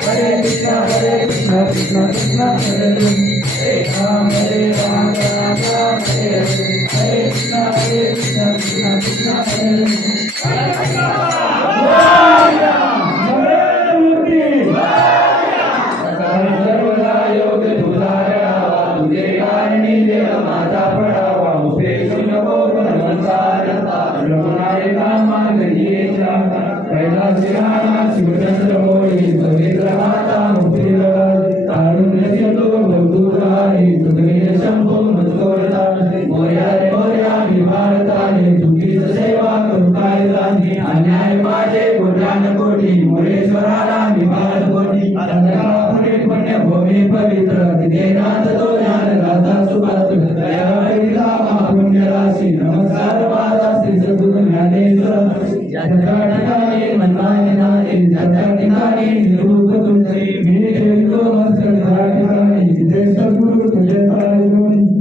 Hare Krishna Krishna Krishna Hare Hare Ram Ram Ram Hare Hare Krishna Krishna Krishna Hare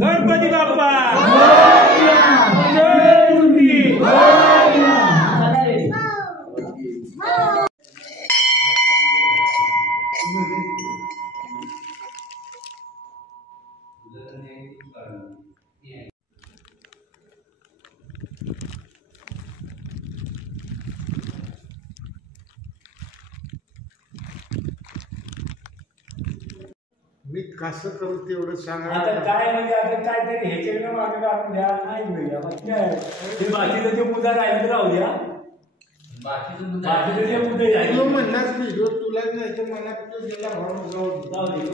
Ganpati Bappa मी कसं करू तेवढं सांगा. आता काय म्हणजे आता काय तरी ह्याच्या मागे आपण द्या नाही मिळूया ते बाकीचं जे मुद्दा राहिलं राहू द्या. बाकीचं जे मुद्दे तू म्हणलाच मी तुला नाही तर मला कुठं गेला भाऊ जाऊ जाऊ दे.